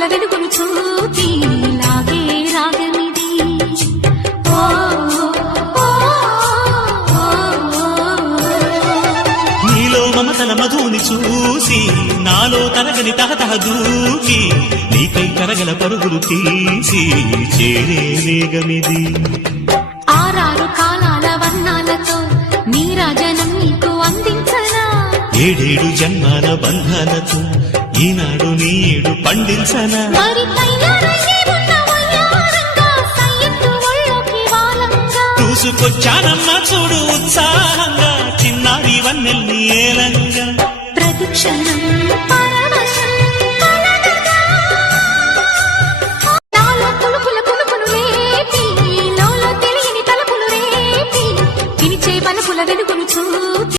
తలపుల వెలుగును చూపి లాగే రాగమిది. నీలో మమతల మధుని చూసి నాలో తరగని తహతహ దూకి నీకై కరగల పరుగులు తీసి చేరే వేగమిది. ఆరారు కాలాల వర్ణాలతో నీరాజనం నీకు అందించనా, ఏడేడు జన్మాల బంధాలతో ఈనాడు నీడు పండించనా. మరి చూసుకొచ్చానమ్మా చూడు ఉత్సాహంగా చిన్నారి వన్నెల్ని ఏలంగా. ప్రతిక్షణం